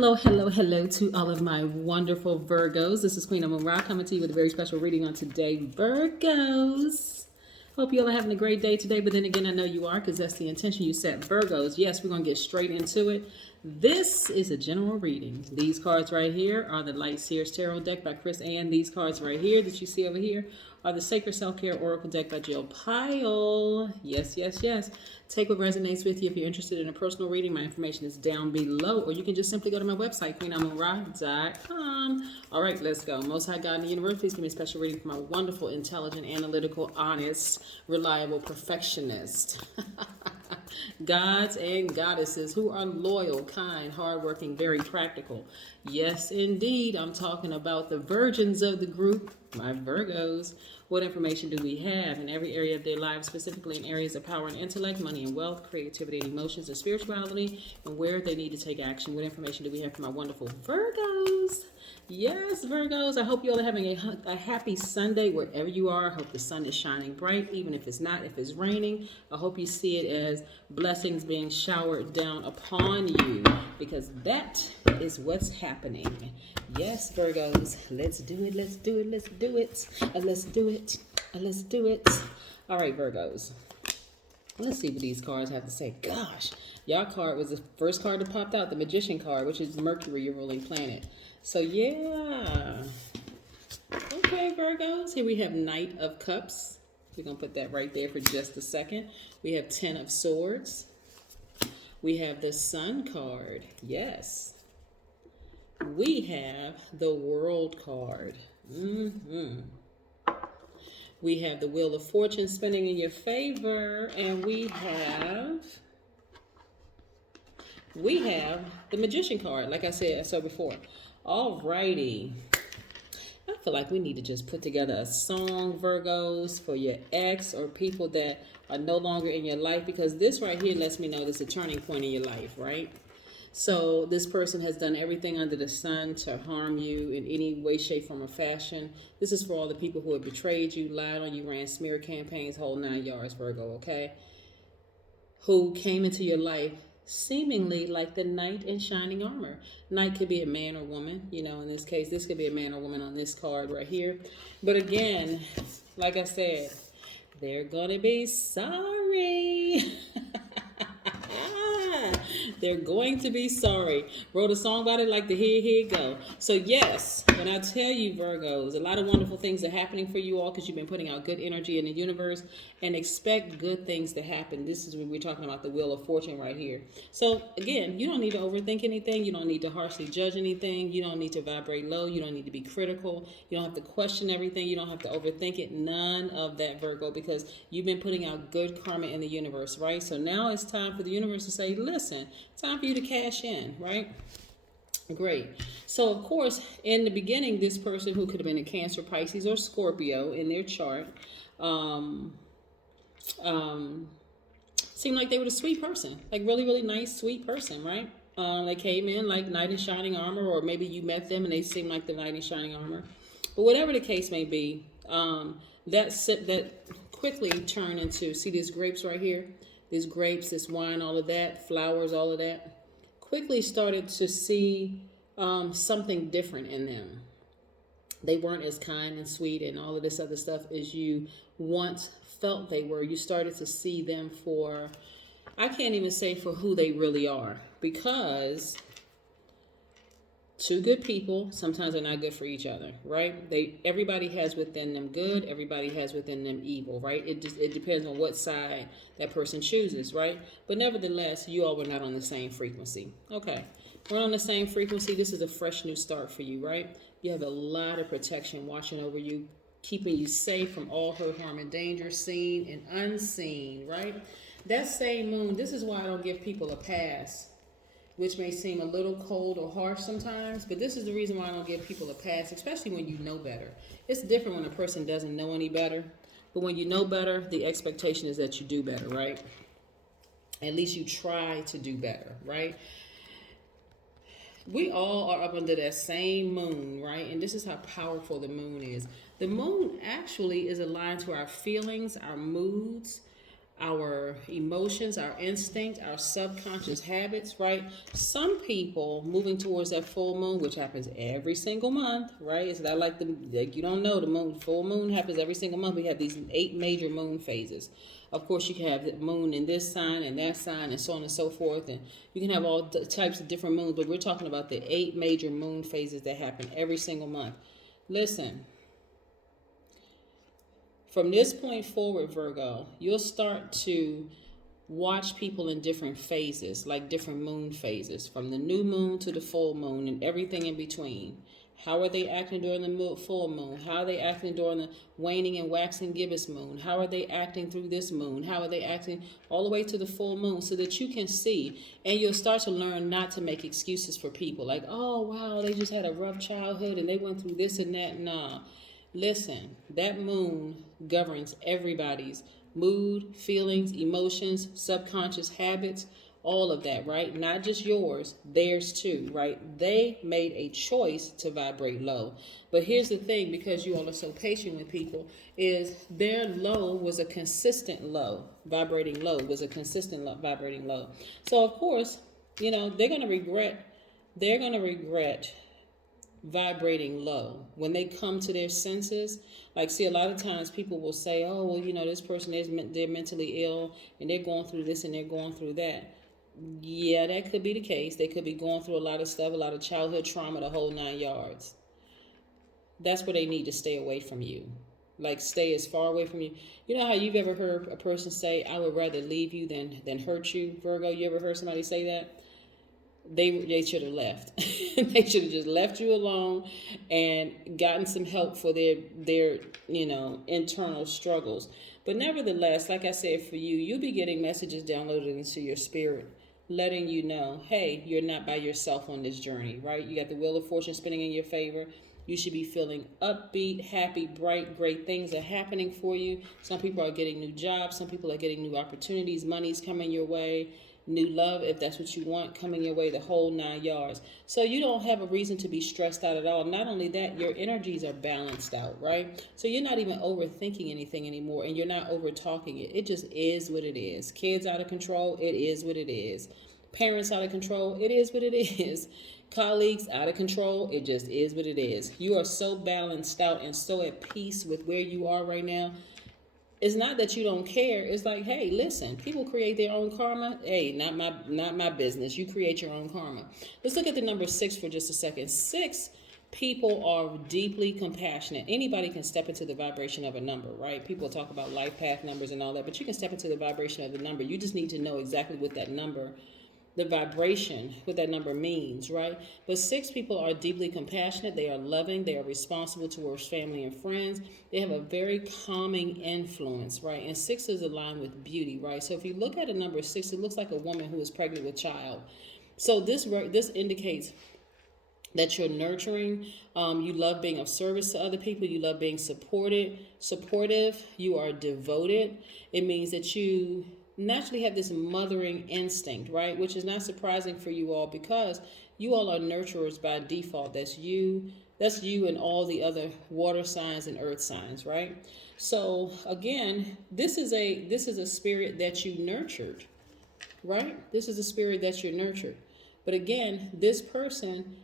Hello, hello, hello to all of my wonderful Virgos. This is Queen Amun Ra coming to you with a very special reading on today, Virgos. Hope you all are having a great day today, but then again, I know you are because that's the intention you set, Virgos. Yes, we're going to get straight into it. This is a general reading. These cards right here are the Light Seers Tarot deck by Chris Ann. These cards right here that you see over here are the Sacred Self-Care Oracle deck by Jill Pyle. Yes, yes, yes. Take what resonates with you. If you're interested in a personal reading, my information is down below, or you can just simply go to my website, queenamunra.com. All right, let's go. Most High God in the universe, please give me a special reading for my wonderful, intelligent, analytical, honest, reliable perfectionist. Gods and goddesses who are loyal, kind, hardworking, very practical. Yes, indeed. I'm talking about the virgins of the group, my Virgos. What information do we have in every area of their lives, specifically in areas of power and intellect, money and wealth, creativity and emotions and spirituality, and where they need to take action? What information do we have for my wonderful Virgos? Yes, Virgos, I hope you all are having a happy Sunday wherever you are. I hope the sun is shining bright, even if it's not, if it's raining. I hope you see it as blessings being showered down upon you, because that is what's happening. Yes, Virgos, let's do it, let's do it, let's do it, let's do it, let's do it. All right, Virgos, let's see what these cards have to say. Gosh, y'all card was the first card that popped out, the Magician card, which is Mercury, your ruling planet. So yeah, okay, Virgos, here we have Knight of Cups. We're going to put that right there for just a second. We have 10 of Swords. We have the Sun card. Yes. We have the World card. We have the Wheel of Fortune spinning in your favor. And we have the Magician card, like I said before. Alrighty. I feel like we need to just put together a song, Virgos, for your ex or people that are no longer in your life, because this right here lets me know there's a turning point in your life, right? So this person has done everything under the sun to harm you in any way, shape, form, or fashion. This is for all the people who have betrayed you, lied on you, ran smear campaigns, whole 9 yards, Virgo, okay? Who came into your life seemingly like the knight in shining armor. Knight could be a man or woman. You know, in this case, this could be a man or woman on this card right here. But again, like I said, they're gonna be sorry. They're going to be sorry. Wrote a song about it like the here go. So yes, when I tell you, Virgos, a lot of wonderful things are happening for you all because you've been putting out good energy in the universe, and expect good things to happen. This is when we're talking about the Wheel of Fortune right here. So again, you don't need to overthink anything. You don't need to harshly judge anything. You don't need to vibrate low. You don't need to be critical. You don't have to question everything. You don't have to overthink it. None of that, Virgo, because you've been putting out good karma in the universe, right? So now it's time for the universe to say, listen, time for you to cash in, right? Great. So, of course, in the beginning, this person who could have been a Cancer, Pisces, or Scorpio in their chart seemed like they were a sweet person, like really, really nice, sweet person, right? They came in like knight in shining armor, or maybe you met them and they seemed like the knight in shining armor. But whatever the case may be, that quickly turned into, see these grapes right here? These grapes, this wine, all of that, flowers, all of that, quickly started to see something different in them. They weren't as kind and sweet and all of this other stuff as you once felt they were. You started to see them for, I can't even say for who they really are, because two good people sometimes are not good for each other, right? Everybody has within them good, everybody has within them evil, right? It depends on what side that person chooses, right? But nevertheless, you all were not on the same frequency. Okay, we're on the same frequency. This is a fresh new start for you, right? You have a lot of protection watching over you, keeping you safe from all hurt, harm, and danger, seen and unseen, right? That same moon, this is why I don't give people a pass, which may seem a little cold or harsh sometimes, but this is the reason why I don't give people a pass, especially when you know better. It's different when a person doesn't know any better, but when you know better, the expectation is that you do better, right? At least you try to do better, right? We all are up under that same moon, right? And this is how powerful the moon is. The moon actually is aligned to our feelings, our moods, our emotions, our instinct, our subconscious habits, right? Some people moving towards that full moon, which happens every single month, right? It's not like you don't know, the full moon happens every single month. We have these 8 major moon phases. Of course, you can have the moon in this sign and that sign and so on and so forth. And you can have all types of different moons, but we're talking about the 8 major moon phases that happen every single month. Listen, from this point forward, Virgo, you'll start to watch people in different phases, like different moon phases, from the new moon to the full moon and everything in between. How are they acting during the full moon? How are they acting during the waning and waxing gibbous moon? How are they acting through this moon? How are they acting all the way to the full moon, so that you can see, and you'll start to learn not to make excuses for people like, oh, wow, they just had a rough childhood and they went through this and that. Nah. Listen, that moon governs everybody's mood, feelings, emotions, subconscious habits, all of that, right? Not just yours, theirs too, right? They made a choice to vibrate low. But here's the thing, because you all are so patient with people, is their low was a consistent low, vibrating low, was a consistent vibrating low. So of course, they're going to regret vibrating low when they come to their senses. Like, see, a lot of times people will say, oh, well, this person they're mentally ill and they're going through this and they're going through that. Yeah, that could be the case. They could be going through a lot of stuff, a lot of childhood trauma, the whole 9 yards. That's where they need to stay away from you. Like, stay as far away from you. You know how you've ever heard a person say, I would rather leave you than hurt you, Virgo? You ever heard somebody say that? They should have left. They should have just left you alone and gotten some help for their internal struggles. But nevertheless, like I said, for you, you'll be getting messages downloaded into your spirit, letting you know, hey, you're not by yourself on this journey, right? You got the wheel of fortune spinning in your favor. You should be feeling upbeat, happy, bright, great things are happening for you. Some people are getting new jobs. Some people are getting new opportunities. Money's coming your way. New love, if that's what you want, coming your way, the whole 9 yards. So you don't have a reason to be stressed out at all. Not only that, your energies are balanced out, right? So you're not even overthinking anything anymore, and you're not over talking it. It just is what it is. Kids out of control, it is what it is. Parents out of control, it is what it is. Colleagues out of control, it just is what it is. You are so balanced out and so at peace with where you are right now. It's not that you don't care. It's like, hey, listen, people create their own karma. Hey, not my business. You create your own karma. Let's look at the number 6 for just a second. 6, people are deeply compassionate. Anybody can step into the vibration of a number, right? People talk about life path numbers and all that, but you can step into the vibration of the number. You just need to know exactly what that number, the vibration, what that number means, right? But 6 people are deeply compassionate. They are loving. They are responsible towards family and friends. They have a very calming influence, right? And 6 is aligned with beauty, right? So if you look at a number 6, it looks like a woman who is pregnant with child. So this indicates that you're nurturing. You love being of service to other people. You love being supportive. You are devoted. It means that you naturally have this mothering instinct, right? Which is not surprising for you all, because you all are nurturers by default. That's you and all the other water signs and earth signs, right? So again, this is a spirit that you nurtured, right? This is a spirit that you nurtured. But again, this person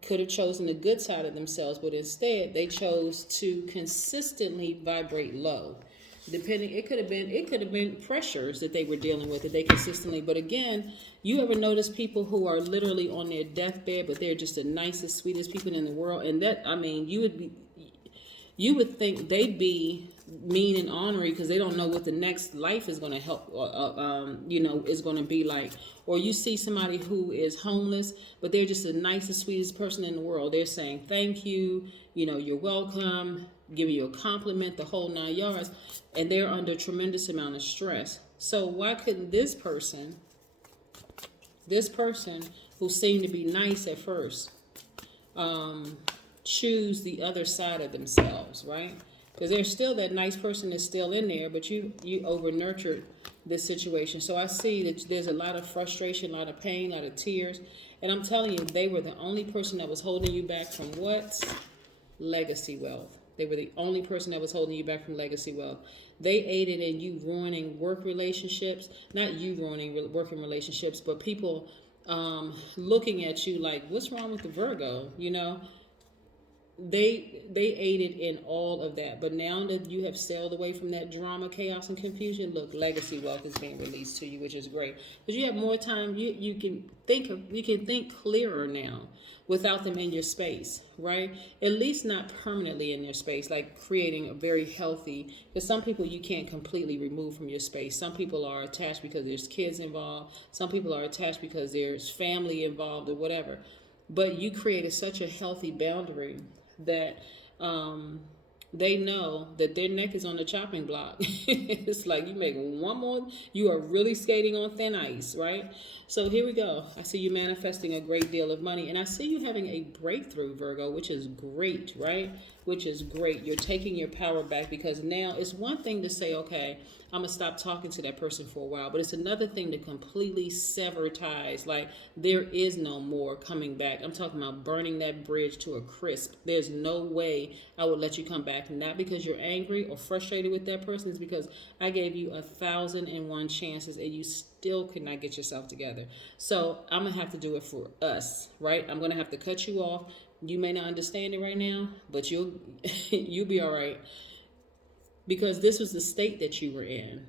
could have chosen the good side of themselves, but instead they chose to consistently vibrate low. It could have been pressures that they were dealing with that they consistently. But again, you ever notice people who are literally on their deathbed, but they're just the nicest, sweetest people in the world? And that, I mean, you would think they'd be mean and ornery because they don't know what the next life is going to help, is going to be like. Or you see somebody who is homeless, but they're just the nicest, sweetest person in the world. They're saying thank you, you're welcome, giving you a compliment, the whole 9 yards, and they're under a tremendous amount of stress. So why couldn't this person who seemed to be nice at first, choose the other side of themselves, right? Because there's still that nice person that's still in there, but you over nurtured this situation. So I see that there's a lot of frustration, a lot of pain, a lot of tears, and I'm telling you, they were the only person that was holding you back from what? Legacy wealth. They were the only person that was holding you back from legacy wealth. They aided in you ruining work relationships, not you ruining working relationships, but people looking at you like, what's wrong with the Virgo? You know, they aided in all of that. But now that you have sailed away from that drama, chaos, and confusion, look, legacy wealth is being released to you, which is great because you have more time. You can think clearer now without them in your space, right? At least not permanently in your space, like creating a very healthy. Because some people you can't completely remove from your space. Some people are attached because there's kids involved. Some people are attached because there's family involved or whatever. But you created such a healthy boundary that they know that their neck is on the chopping block. It's like you make one more, you are really skating on thin ice, right? So here we go. I see you manifesting a great deal of money, and I see you having a breakthrough, Virgo, which is great, right? Which is great. You're taking your power back because now it's one thing to say, okay, I'm going to stop talking to that person for a while. But it's another thing to completely sever ties. Like there is no more coming back. I'm talking about burning that bridge to a crisp. There's no way I would let you come back. Not because you're angry or frustrated with that person. It's because I gave you 1,001 chances and you still could not get yourself together. So I'm going to have to do it for us, right? I'm going to have to cut you off. You may not understand it right now, but you'll be all right. Because this was the state that you were in.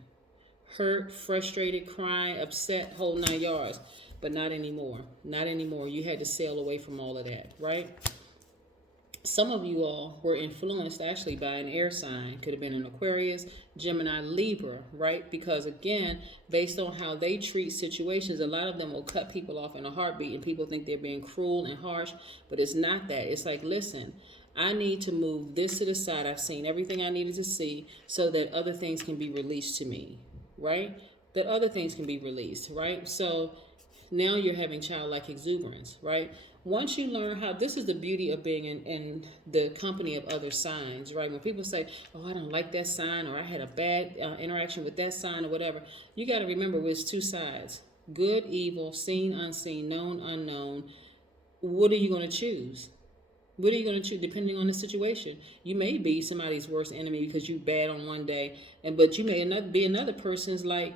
Hurt, frustrated, crying, upset, whole 9 yards. But not anymore. Not anymore. You had to sail away from all of that, right? Some of you all were influenced actually by an air sign. Could have been an Aquarius, Gemini, Libra, right? Because again, based on how they treat situations, a lot of them will cut people off in a heartbeat and people think they're being cruel and harsh, but it's not that. It's like, listen, I need to move this to the side. I've seen everything I needed to see so that other things can be released to me, right? That other things can be released, right? So now you're having childlike exuberance, right? Once you learn how, this is the beauty of being in the company of other signs, right? When people say, oh, I don't like that sign, or I had a bad interaction with that sign or whatever, you got to remember it's two sides. Good, evil, seen, unseen, known, unknown. What are you going to choose? What are you going to choose depending on the situation? You may be somebody's worst enemy because you're bad on one day, but you may not be another person's like,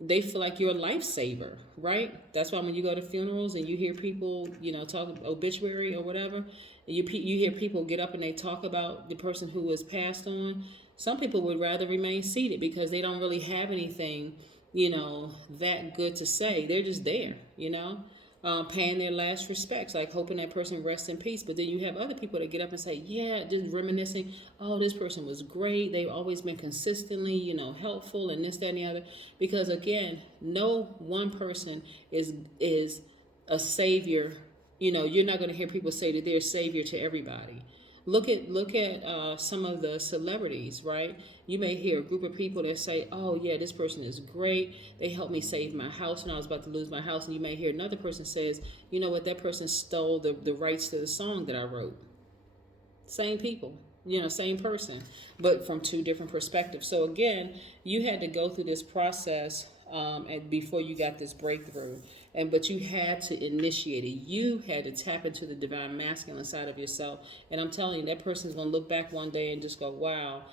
they feel like you're a lifesaver, right? That's why when you go to funerals and you hear people, talk obituary or whatever, you hear people get up and they talk about the person who was passed on. Some people would rather remain seated because they don't really have anything, that good to say. They're just there, paying their last respects, like hoping that person rests in peace. But then you have other people that get up and say, yeah, just reminiscing, oh, this person was great. They've always been consistently, helpful and this, that, and the other. Because again, no one person is a savior. You're not going to hear people say that they're a savior to everybody. Look at some of the celebrities, right? You may hear a group of people that say, oh, yeah, this person is great. They helped me save my house when I was about to lose my house. And you may hear another person says, you know what, that person stole the rights to the song that I wrote. Same people, same person, but from two different perspectives. So again, you had to go through this process and before you got this breakthrough. But you had to initiate it. You had to tap into the divine masculine side of yourself. And I'm telling you, that person's going to look back one day and just go, wow,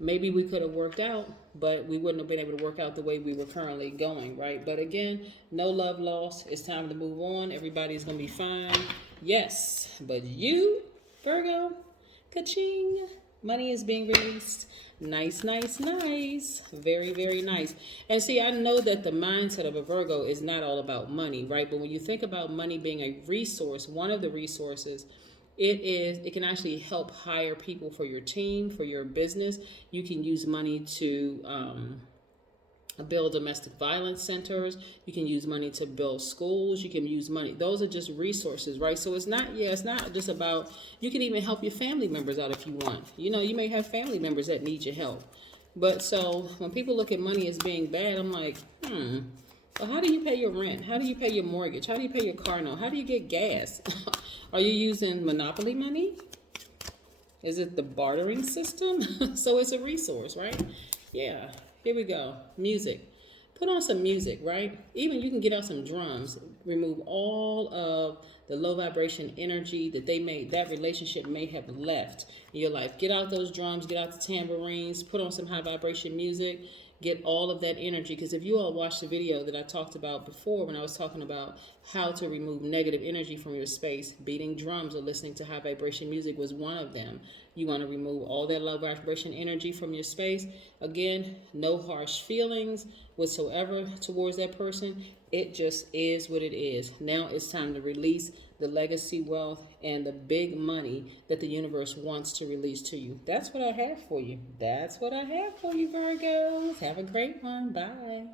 maybe we could have worked out, but we wouldn't have been able to work out the way we were currently going, right? But again, no love lost. It's time to move on. Everybody's going to be fine. Yes, but you, Virgo, ka-ching, money is being released. Nice, nice, nice. Very, very nice. And see, I know that the mindset of a Virgo is not all about money, right? But when you think about money being a resource, one of the resources, it can actually help hire people for your team, for your business. You can use money to build domestic violence centers. You can use money to build schools. You can use money. Those are just resources, right? So it's not just about, you can even help your family members out if you want. You may have family members that need your help. But so when people look at money as being bad, I'm like, well, how do you pay your rent? How do you pay your mortgage? How do you pay your car note? How do you get gas? Are you using Monopoly money? Is it the bartering system? So it's a resource, right? Yeah. Here we go. Music. put on some music, right? Even you can get out some drums, remove all of the low vibration energy that relationship may have left in your life. Get out those drums, get out the tambourines, put on some high vibration music, get all of that energy. Because if you all watched the video that I talked about before, when I was talking about how to remove negative energy from your space, beating drums or listening to high vibration music was one of them. You want to remove all that low vibration energy from your space. Again, no harsh feelings whatsoever towards that person. It just is what it is. Now it's time to release the legacy wealth and the big money that the universe wants to release to you. That's what I have for you. That's what I have for you, Virgos. Have a great one. Bye.